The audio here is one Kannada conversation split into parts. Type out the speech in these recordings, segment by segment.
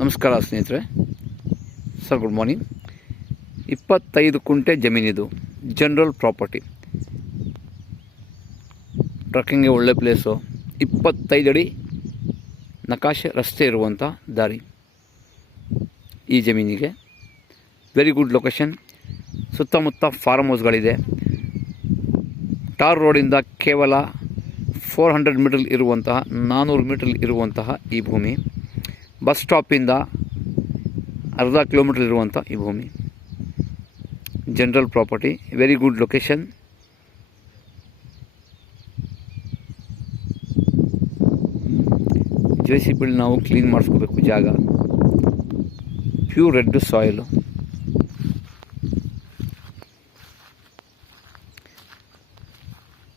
ನಮಸ್ಕಾರ ಸ್ನೇಹಿತರೆ. Sir good morning. 25 ಕುಂಟೆ ಜಮೀನಿದು, ಜನರಲ್ ಪ್ರಾಪರ್ಟಿ, ಟ್ರಕ್ಕಿಂಗ್ಗೆ ಒಳ್ಳೆ ಪ್ಲೇಸು. 25 ಅಡಿ ನಕಾಶೆ ರಸ್ತೆ ಇರುವಂಥ ದಾರಿ ಈ ಜಮೀನಿಗೆ. Very good location. ಸುತ್ತಮುತ್ತ ಫಾರ್ಮ್ ಹೌಸ್ಗಳಿದೆ. ಟಾರ್ ರೋಡಿಂದ ಕೇವಲ 400 ಮೀಟರ್ ಇರುವಂತಹ 400 ಮೀಟರ್ ಇರುವಂತಹ ಈ ಭೂಮಿ. ಬಸ್ ಸ್ಟಾಪಿಂದ ಅರ್ಧ ಕಿಲೋಮೀಟರ್ ಇರುವಂಥ ಈ ಭೂಮಿ general property. Very good location. JCB ನಾವು ಕ್ಲೀನ್ ಮಾಡಿಸ್ಕೋಬೇಕು ಜಾಗ. Pure red soil.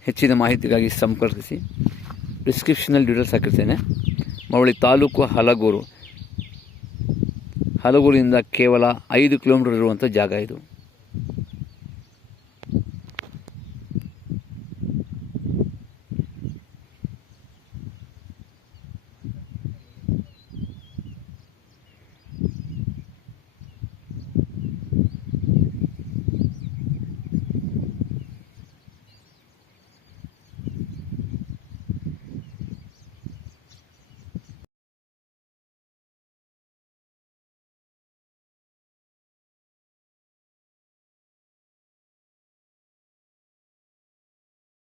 ಹೆಚ್ಚಿನ ಮಾಹಿತಿಗಾಗಿ ಸಂಪರ್ಕಿಸಿ. ಡಿಸ್ಕ್ರಿಪ್ಷನಲ್ಲಿ ಡೀಟೇಲ್ಸ್ ಹಾಕಿರ್ತೇನೆ. ಮಳವಳ್ಳಿ ತಾಲೂಕು ಹಲಗೂರು. ಹಲಗೂರಿನಿಂದ ಕೇವಲ 5 ಕಿಲೋಮೀಟರ್ ಇರುವಂಥ ಜಾಗ ಇದು.